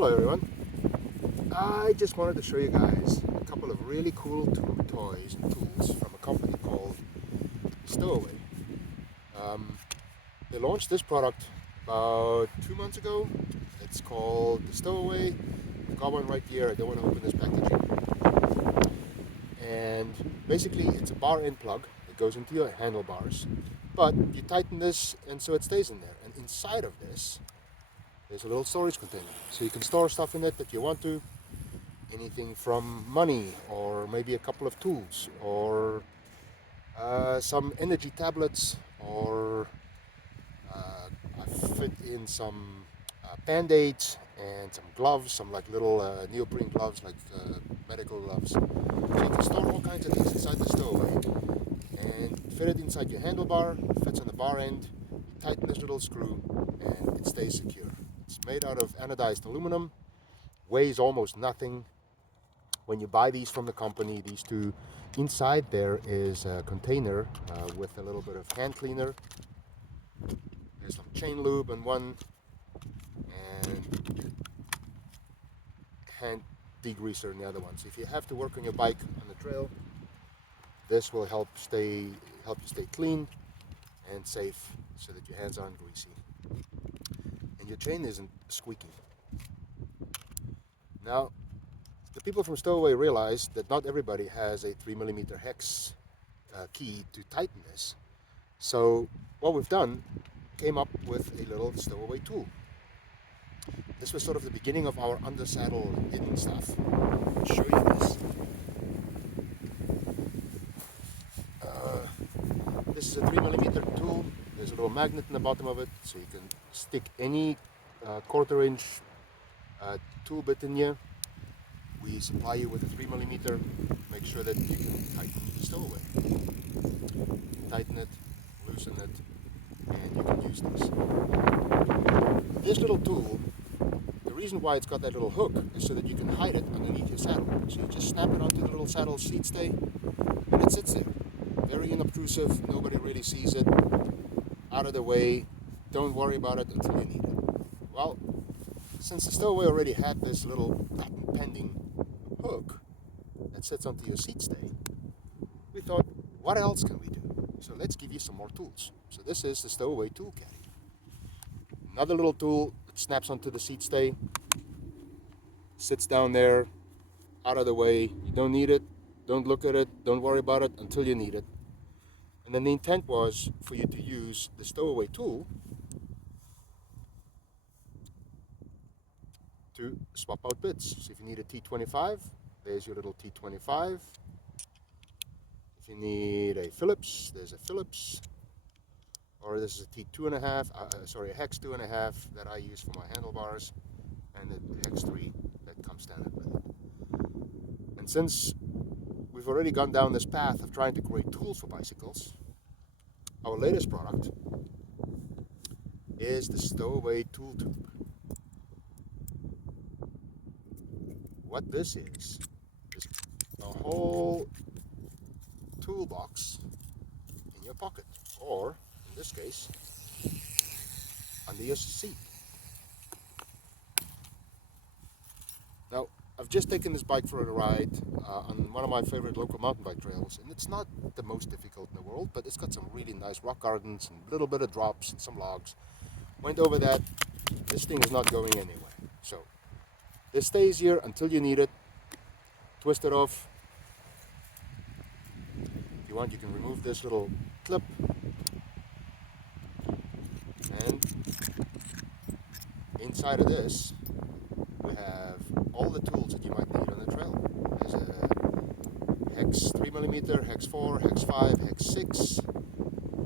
Hello everyone. I just wanted to show you guys a couple of really cool toys and tools from a company called Stowaway. They launched this product about 2 months ago. It's called the Stowaway. I've got one right here. I don't want to open this packaging. And basically it's a bar end plug that goes into your handlebars. But you tighten this and so it stays in there. And inside of this there's a little storage container. So you can store stuff in it that you want to. Anything from money, or maybe a couple of tools, or some energy tablets, or I fit in some band-aids and some gloves, some like little neoprene gloves, like medical gloves. So you can store all kinds of things inside the Stowaway and fit it inside your handlebar. It fits on the bar end. You tighten this little screw and it stays secure. It's made out of anodized aluminum, weighs almost nothing. When you buy these from the company, these two, inside there is a container with a little bit of hand cleaner. There's some chain lube in one and hand degreaser in the other one. So if you have to work on your bike on the trail, this will help you stay clean and safe so that your hands aren't greasy and your chain isn't squeaky. Now, the people from Stowaway realized that not everybody has a 3mm hex key to tighten this. So what we've done, came up with a little Stowaway tool. This was sort of the beginning of our under saddle hidden stuff. I'll show you this. This is a 3mm tool. There's a little magnet in the bottom of it, so you can stick any 1/4 inch tool bit in here. We supply you with a 3mm. Make sure that you can tighten the Stowaway. Tighten it, loosen it, and you can use this. This little tool, the reason why it's got that little hook is so that you can hide it underneath your saddle. So you just snap it onto the little saddle seat stay, and it sits there. Very inobtrusive, nobody really sees it. Out of the way, don't worry about it until you need it. Well, since the Stowaway already had this little patent pending hook that sits onto your seat stay, we thought, what else can we do? So let's give you some more tools. So this is the Stowaway tool caddy. Another little tool that snaps onto the seat stay, sits down there, out of the way. You don't need it, don't look at it, don't worry about it until you need it. And then the intent was for you to use the Stowaway tool to swap out bits. So if you need a T25, there's your little T25. If you need a Phillips, there's a Phillips. Or this is a T2.5, a hex 2.5 that I use for my handlebars, and the hex 3 that comes standard with it. And since we've already gone down this path of trying to create tools for bicycles, our latest product is the Stowaway tool tube. What this is a whole toolbox in your pocket, or in this case, under your seat. Now, I've just taken this bike for a ride on one of my favorite local mountain bike trails, and it's not the most difficult in the world, but it's got some really nice rock gardens and a little bit of drops and some logs. Went over that. This thing is not going anywhere. So this stays here until you need it. Twist it off. If you want, you can remove this little clip. And inside of this, we have all the tools that you might need on the trail. There's a hex 3mm, hex 4, hex 5, hex 6,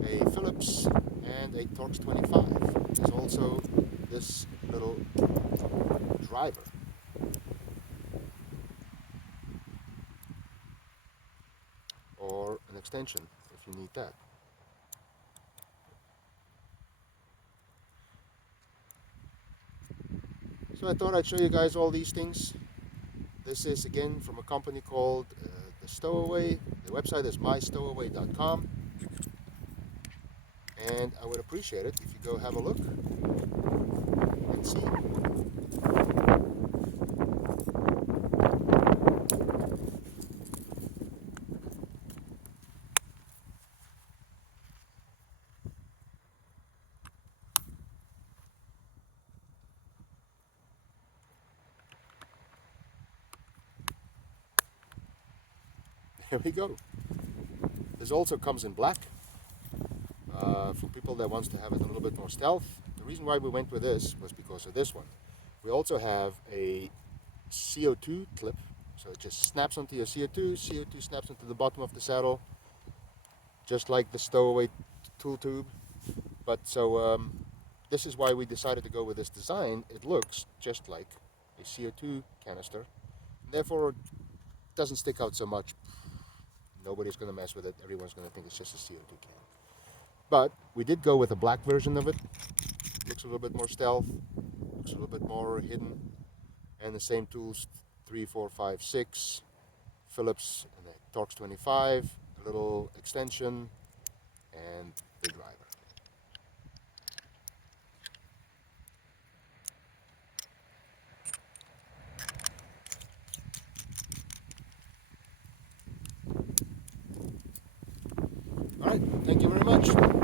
a Phillips, and a Torx 25. There's also this little driver. Or an extension if you need that. So I thought I'd show you guys all these things. This is again from a company called the Stowaway. The website is mystowaway.com. And I would appreciate it if you go have a look and see. here we go. This also comes in black for people that wants to have it a little bit more stealth. The reason why we went with this was because of this one. We also have a CO2 clip, so it just snaps onto your CO2. CO2 snaps into the bottom of the saddle, just like the Stowaway tool tube. But so this is why we decided to go with this design. It looks just like a CO2 canister, therefore it doesn't stick out so much. Nobody's going to mess with it. Everyone's going to think it's just a CO2 can. But we did go with a black version of it. Looks a little bit more stealth, looks a little bit more hidden, and the same tools, 3, 4, 5, 6, Phillips and a Torx 25, a little extension, and the driver. All right, thank you very much.